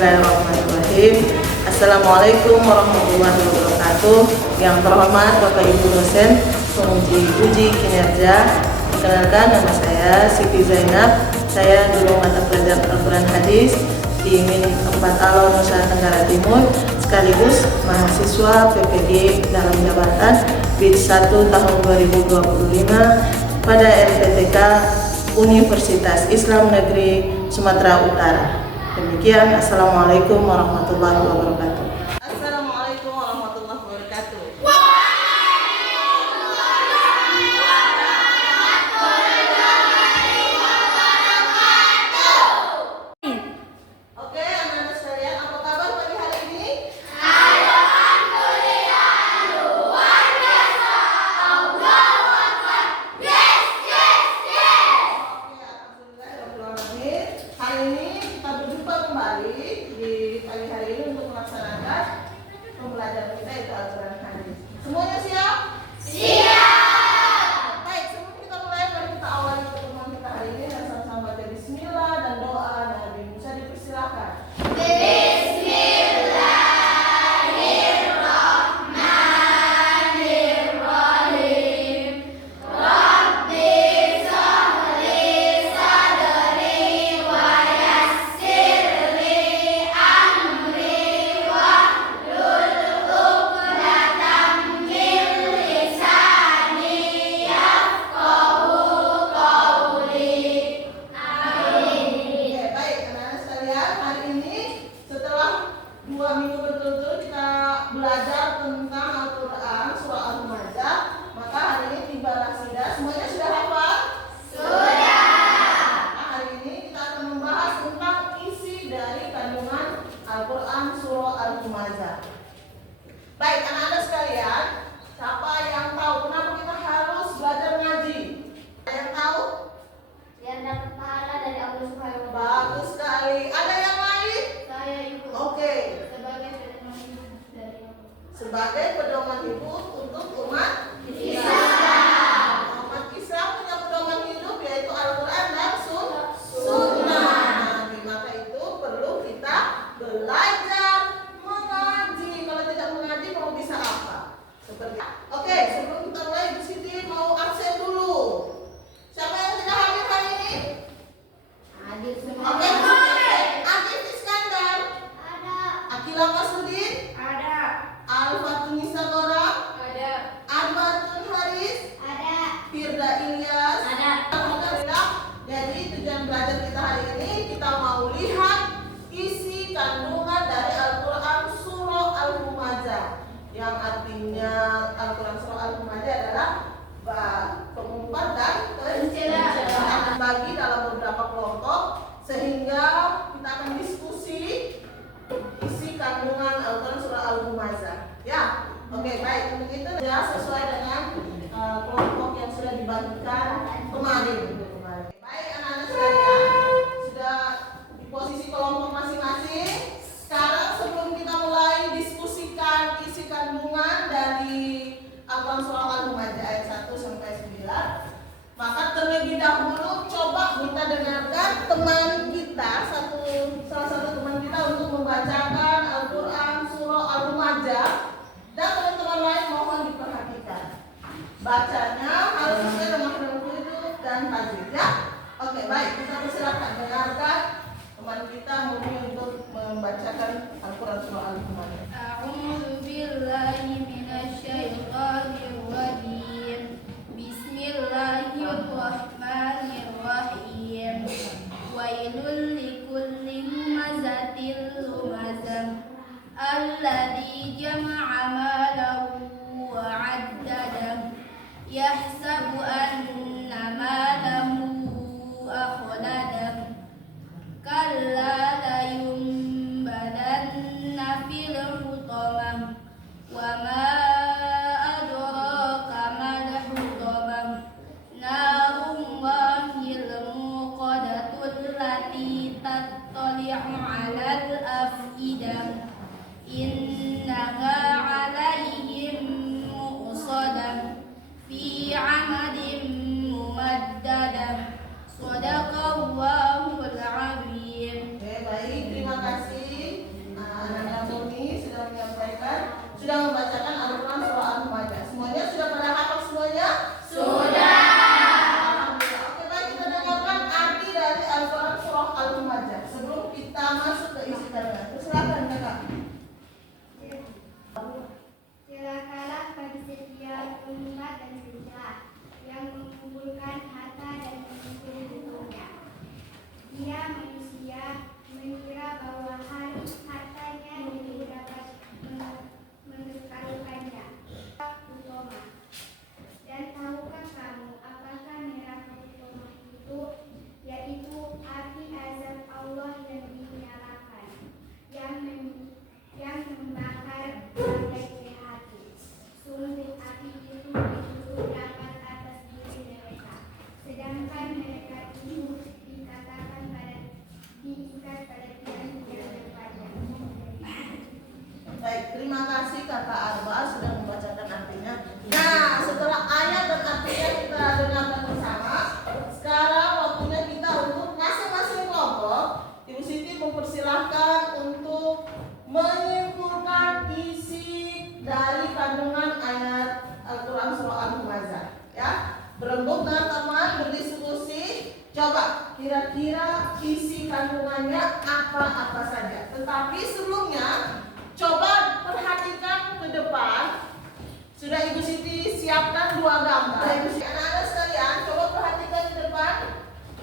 Bismillahirrahmanirrahim. Assalamualaikum warahmatullahi wabarakatuh. Yang terhormat Bapak Ibu dosen penguji uji kinerja, perkenalkan nama saya Siti Zainab. Saya guru mata pelajaran Al-Quran Hadis di Min 4 Alo Nusa Tenggara Timur, sekaligus mahasiswa PPG dalam jabatan BID 1 tahun 2025 pada LPTK Universitas Islam Negeri Sumatera Utara. Demikian, Assalamualaikum warahmatullahi wabarakatuh. Assalamualaikum warahmatullahi wabarakatuh. Oke, anak-anak sekalian, apa kabar pagi hari ini? Hari ini kita berjumpa kembali di pagi hari ini untuk melaksanakan pembelajaran kita yaitu Al-Quran Hadis. Semuanya siap? Siap! Baik, sebelum kita mulai, mari kita awali pertemuan kita hari ini dan sama-sama baca bismillah dan doa dan Nabi Musa dipersilakan. Belajar tentang Al-Quran surah Al-Humazah, maka hari ini tibalah sida. Semuanya sudah hafal? Sudah. Nah, hari ini kita akan membahas tentang isi dari kandungan Al-Quran surah Al-Humazah. Baik, anak-anak sekalian, siapa yang tahu kenapa kita harus belajar ngaji? Ada yang tahu? Biar dapat pahala dari Allah Subhanahu wa Ta'ala. Bagus sekali. Ada yang lain? Saya ibu. Oke. Sebagai pedoman Sebagai pedoman hidup dari Allah. hidup untuk umat Islam. Umat Islam punya pedoman hidup yaitu Al-Quran dan Sunnah. Maka itu perlu kita belajar mengaji. Kalau tidak mengaji mau bisa apa? Oke, sebelum kita mulai, Ibu Siti mau absen dulu. Siapa yang tidak hadir hari ini? Hadir semua. Oke, Akif Iskandar, Ada. Akila Masudin, Ada. Al-Fatunisa Gora, Ada. Arbatun Haris, Ada. Firda Ilyas. Ada. Alhamdulillah. Jadi tujuan belajar kita hari ini, kita mau lihat isi kandungan dari Al-Quran surah Al-Humazah, yang artinya Al-Quran surah Al-Humazah adalah pengumpat dan pencerahan, bagi dalam beberapa kelompok, sehingga kita akan diskusi isi kandungan Al-Quran surah Al-Humazah. Ya, oke, baik. Untuk itu ya sesuai dengan kelompok yang sudah dibagikan kemarin. Baik, anak-anak sekalian, sudah di posisi kelompok masing-masing. Sekarang sebelum kita mulai diskusikan isi kandungan dari Al-Quran surah Al-Humazah ayat 1 sampai 9, maka terlebih dahulu coba kita dengarkan teman kita, salah satu teman kita untuk membacakan Al-Quran surah Al-Humazah, dan teman-teman lain mohon diperhatikan. Bacanya harus sesuai dengan huruf dan tajwid ya. Oke, baik, kita persilakan dengarkan teman kita Murni untuk membacakan Al-Quran surah Al-Humazah. A'udzu billahi minasyaitonir rajim. Bismillahirrahmanirrahim. Wailul likulli humazatil lumazah alladzi jama'a malahu wa 'addadah yahsabu anna malahu akhladah kalla la yumbadanna fil hutamah wa ma adraka mal hutamah narullahil muqadatul lati tattali'u 'alal afidah innaha 'alaihim muqsadah fi 'amadin mumaddadah. Shadaqallahul 'azim. Oke, baik, terima kasih. Baik, terima kasih Kakak Arba sudah membacakan artinya. Nah, setelah ayat dan artinya kita dengarkan bersama, sekarang waktunya kita untuk masing-masing kelompok. Ibu Siti mempersilahkan untuk menyimpulkan isi dari kandungan ayat Al-Quran Surah Al-Humazah. Ya, berembuk dengan teman, berdiskusi. Coba kira-kira isi kandungannya apa-apa saja. Tetapi sebelumnya, coba perhatikan ke depan. Sudah Ibu Siti siapkan 2 gambar. Anak-anak sekalian, coba perhatikan di depan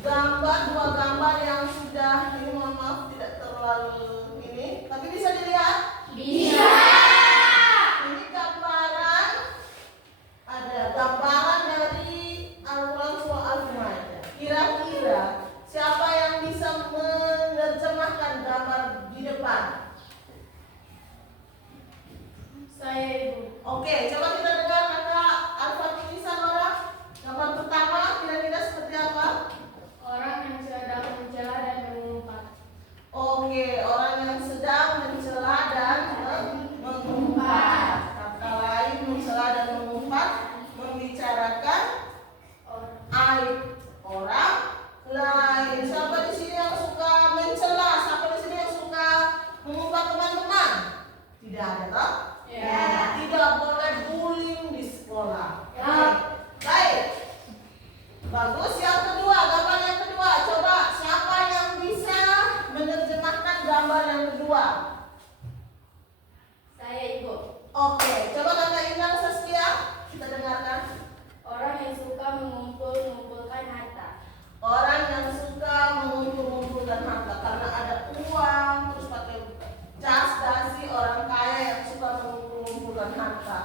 gambar 2 gambar yang sudah, ini mohon maaf tidak terlalu ini, tapi bisa dilihat? Bisa. Ini gambaran, ada gambaran dari Al-Quran Surah Al-Humazah. Kira-kira siapa yang bisa menerjemahkan gambar di depan? Saya, Ibu. Oke, coba kita dengar Kakak Al-Fatihah Sanora. Gambar pertama kira-kira seperti apa? Orang yang sedang mencela dan mengumpat. Oke, orang yang sedang mencela dan mengumpat. Kata lain, mencela dan mengumpat membicarakan aib orang lain. Siapa di sini yang suka mencela? Siapa di sini yang suka mengumpat teman-teman? Tidak ada, toh? Ya. Tidak boleh bullying di sekolah. Ya. Baik. Bagus. Yang kedua, gambar yang kedua. Coba siapa yang bisa menerjemahkan gambar yang kedua? Saya, Ibu. Oke, coba Kakak Inang Saskia, kita dengarkan. Orang yang suka mengumpulkan harta. Orang yang suka mengumpulkan harta karena ada uang, terus pakai jas dasi, orang kaya yang suka mengumpulkan harta,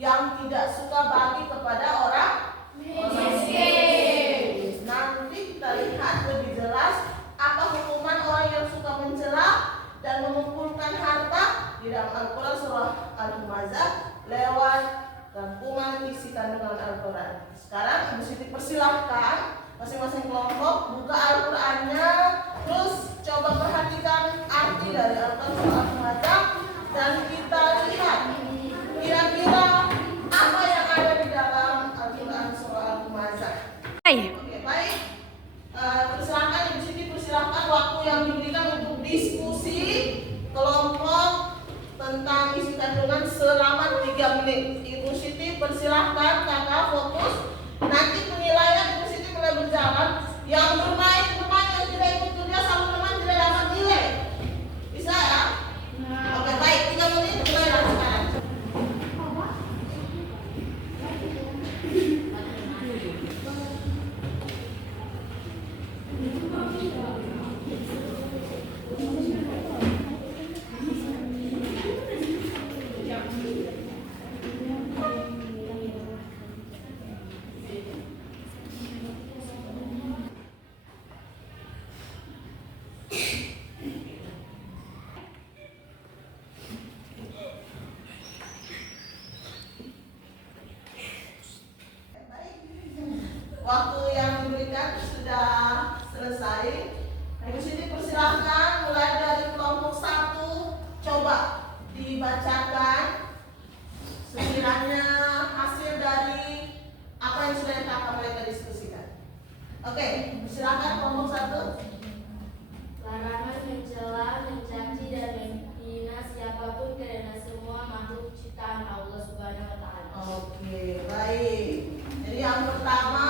yang tidak suka bagi kepada orang miskin. Nanti kita lihat lebih jelas apa hukuman orang yang suka mencela dan mengumpulkan harta di dalam Al-Quran Surah Al-Humazah lewat rangkuman isi kandungan Al-Quran. Sekarang Ibu Siti persilahkan masing-masing kelompok buka Al-Qurannya, terus coba perhatikan arti dari Al-Quran Surah Al-Humazah dan kita lihat kira-kira apa yang ada di dalam Al-Quran Surah Al-Humazah. Oke, baik. Persilahkan Ibu Siti, persilahkan waktu yang diberikan untuk diskusi kelompok tentang isi kandungan selama 3 menit. Ibu Siti persilahkan kakak fokus. Nanti penilaian Ibu Siti mulai berjalan. Yang bermain, yang tidak ikut kerja sama teman tidak dapat nilai. Bisa ya? Oke, baik. 3 menit mulai sekarang. Waktu yang diberikan sudah selesai. Ibu Siti persilahkan mulai dari kelompok 1. Coba dibacakan sekiranya hasil dari apa yang sudah kakak mereka diskusikan. Oke, silakan kelompok 1. Larangan mencela, mencaci dan menghina siapapun karena semua makhluk ciptaan Allah Subhanahu wa taala. Oke, baik. Jadi yang pertama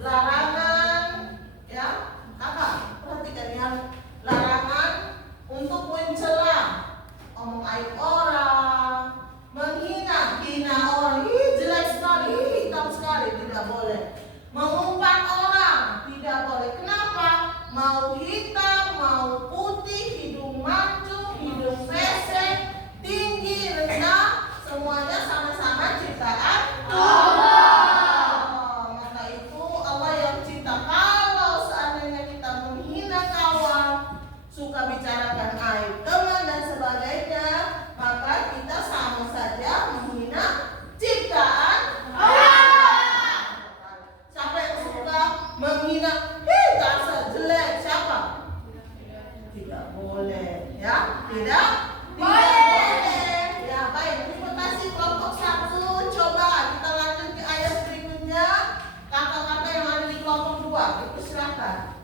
larangan, ya kakak perhatikan yang larangan untuk mencela, omong aib orang, menghina, hina orang, jelek sekali, hitam sekali, tidak boleh. Mengumpat orang, tidak boleh. Kenapa? Mau hitam, mau putih, hidung mancung, hidung pesek, tinggi, rendah, semuanya sama-sama ciptaan Allah. Maka itu Allah yang cipta. Kalau seandainya kita menghina kawan, suka bicarakan aib teman dan sebagainya, maka kita sama saja menghina ciptaan Allah. Siapa yang suka menghina, dasar jelek, siapa? Tidak boleh, ya? Tidak boleh. Silakan.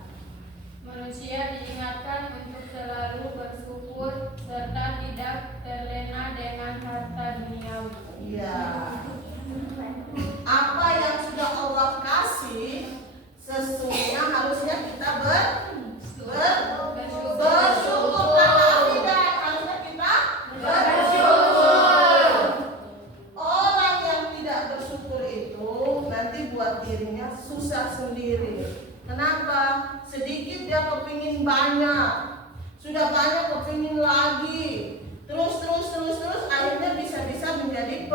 Manusia diingatkan untuk selalu bersyukur serta tidak terlena dengan harta duniawi. Iya. Apa yang sudah Allah kasih, sesungguhnya harusnya kita bersyukur. Karena tidak, harusnya kita bersyukur. Orang yang tidak bersyukur itu nanti buat dirinya susah sendiri. Kenapa? Sedikit dia kepingin banyak, sudah banyak kepingin lagi, terus akhirnya bisa-bisa menjadi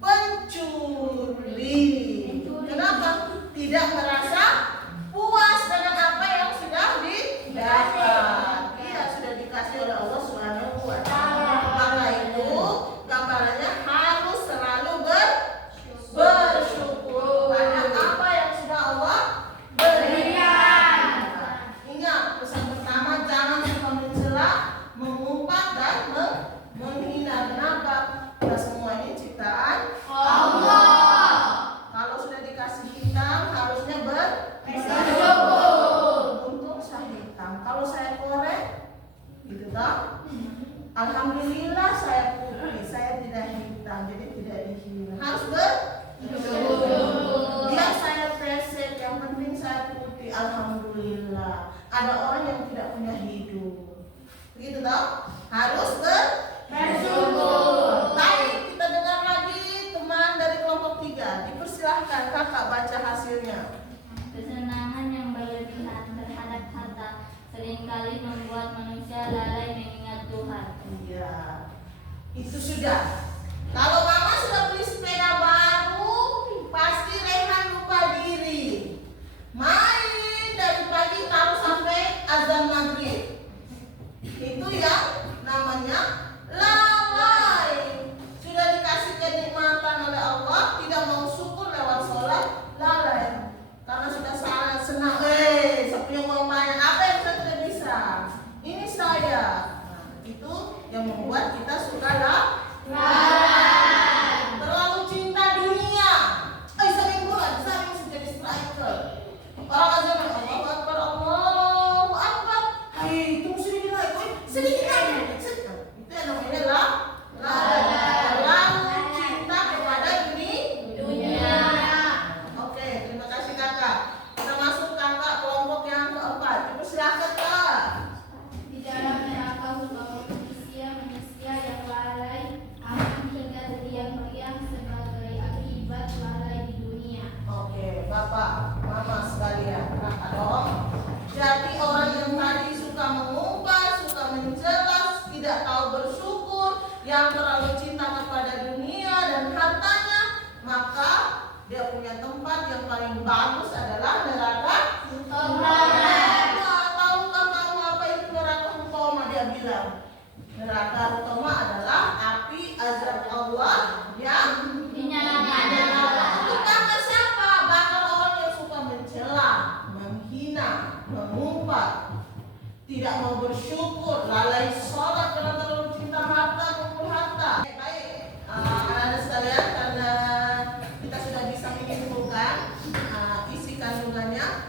pencuri. Kenapa? Tidak merasa puas dengan apa yang sudah didapat. Iya, sudah dikasih oleh Allah Subhanahu wa Ta'ala. Maka itu gambarannya harus selalu bersyukur pada apa yang sudah Allah berikan. Ingat, pesan pertama, jangan suka mencela, mengumpat dan menghina. Kenapa? Kita semua ini ciptaan Allah. Kalau sudah dikasih hitam, harusnya bersyukur. Untuk saya hitam, kalau saya korek, gitu toh. Alhamdulillah saya putih, saya tidak hitam, jadi tidak dihina. Harus bersyukur. Biar saya pesek, yang penting saya putih. Alhamdulillah. Ada orang yang tidak punya hidung, begitu toh. Harus bersyukur. Baik, kita dengar lagi teman dari kelompok 3. Dipersilahkan kakak baca hasilnya. Kesenangan yang berlebihan terhadap harta seringkali membuat manusia lalai mengingat Tuhan. Iya, itu sudah. Kalau mama sudah beli sepeda baru, pasti Rehan lupa diri. Main dari pagi taruh sampai azan maghrib. Itu yang namanya lalai. Sudah dikasih kenikmatan oleh Allah, tidak mau syukur lewat sholat, lalai. Karena sudah sangat senang, siapa yang mau main, apa yang saya tidak bisa, ini saya. Nah, itu yang membuat kita suka lalai. Terlalu cinta dunia. Sering bola, sering menjadi striker. Orang azan, Allahu Akbar, Allahu Akbar. Tunggu sedikit lagi, sedikit lagi. Itu yang namanya lalai. Terlalu cinta kepada dunia. Oke, terima kasih kakak. Kita masuk kakak kelompok yang keempat. Dipersilakan kak. Di dalam neraka manusia yang lalai akan hingga terdiam-diam sebagai akibat lalai di dunia. Oke, bapak, mama sekalian, kakak dong. Jadi orang yang tadi suka mengumpat, suka mencela, tidak tahu bersyukur, yang terlalu cinta kepada dunia dan hartanya, maka dia punya tempat yang paling bagus adalah neraka. Tahukah kamu apa itu neraka Hutoma? Dia bilang neraka Hutoma adalah api azab Allah yang Dinyalakan. Untuk kakak siapa? Bakal orang yang suka mencela, menghina, mengumpat, tidak mau bersyukur, lalai sholat karena terlalu cinta harta, kumpul harta. Baik, anak-anak sekalian, karena kita sudah bisa menyimpulkan isi kandungannya,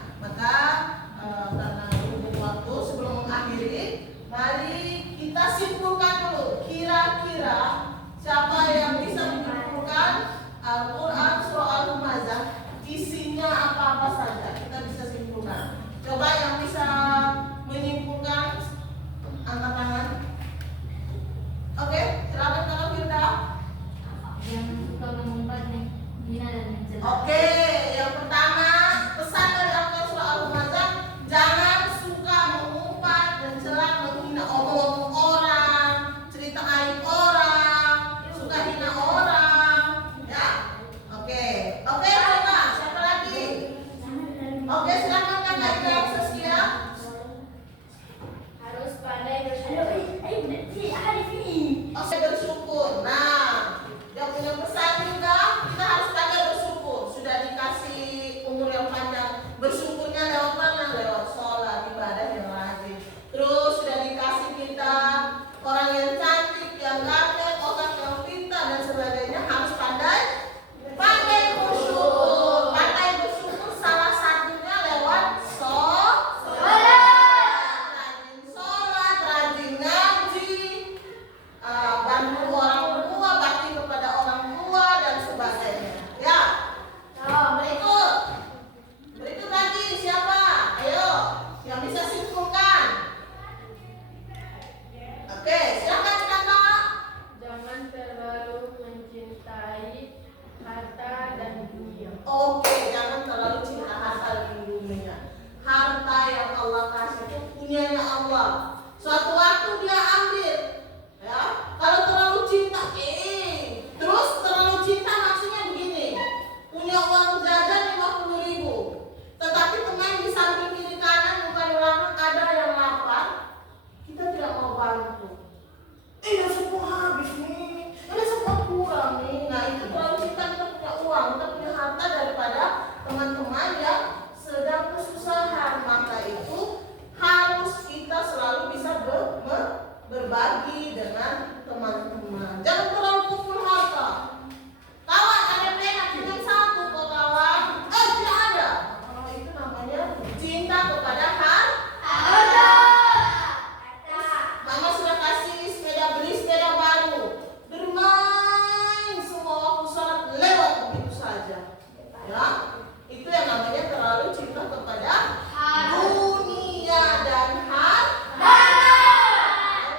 berbagi dengan teman-teman. Jangan terlalu kumpul harta. Kawan, ada pena cuma satu kok kawan. Tidak ada. Kalau itu namanya cinta kepada harta. Mama sudah kasih sepeda, beli sepeda baru. Bermain semua waktu sholat lewat begitu saja. Ya, itu yang namanya terlalu cinta kepada dunia dan harta.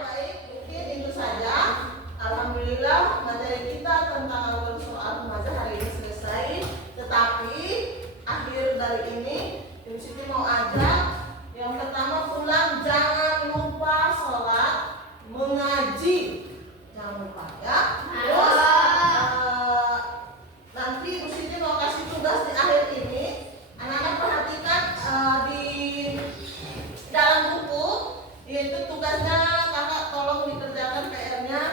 Baik, mungkin itu saja. Alhamdulillah materi kita tentang awal soal remaja hari ini selesai. Tetapi akhir dari ini Ibu Siti mau ajak yang pertama pulang jangan lupa sholat mengaji, jangan lupa ya. Terus nanti Ibu Siti mau kasih tugas di akhir ini. Anak-anak perhatikan di dalam buku, yaitu tugasnya kakak tolong dikerjakan PR-nya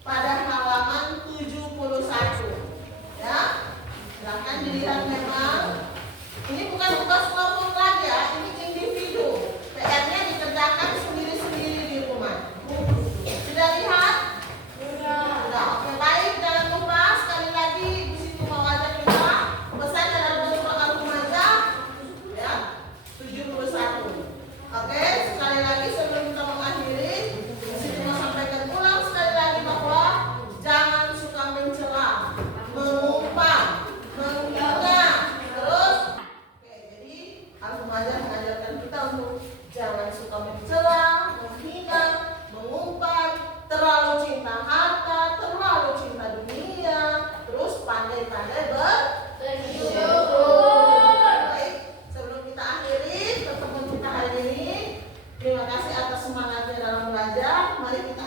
pada halaman 71 ya. Silahkan dilihat memang. Ini bukan tugas kelompok lagi ya, ini individu. PR-nya dikerjakan sendiri-sendiri di rumah. Sudah lihat? Sudah. Oke, baik. Jangan lupa sekali lagi di situ mau ajak kita pesan dalam bentuk Al-Humazah ya 71. Oke, sekali lagi sebelum kita mengakhiri, di sini mau sampaikan ulang sekali lagi bahwa jangan suka mencela, mengumpat, menghina, terus. Oke, jadi Al-Humazah mengajarkan kita untuk jangan suka mencela, menghina, mengumpat, terlalu cinta harta, terlalu cinta dunia, terus pandai-pandai bersyukur. Baik, sebelum kita akhiri pertemuan kita hari ini, terima kasih atas semangatnya dalam belajar. Mari kita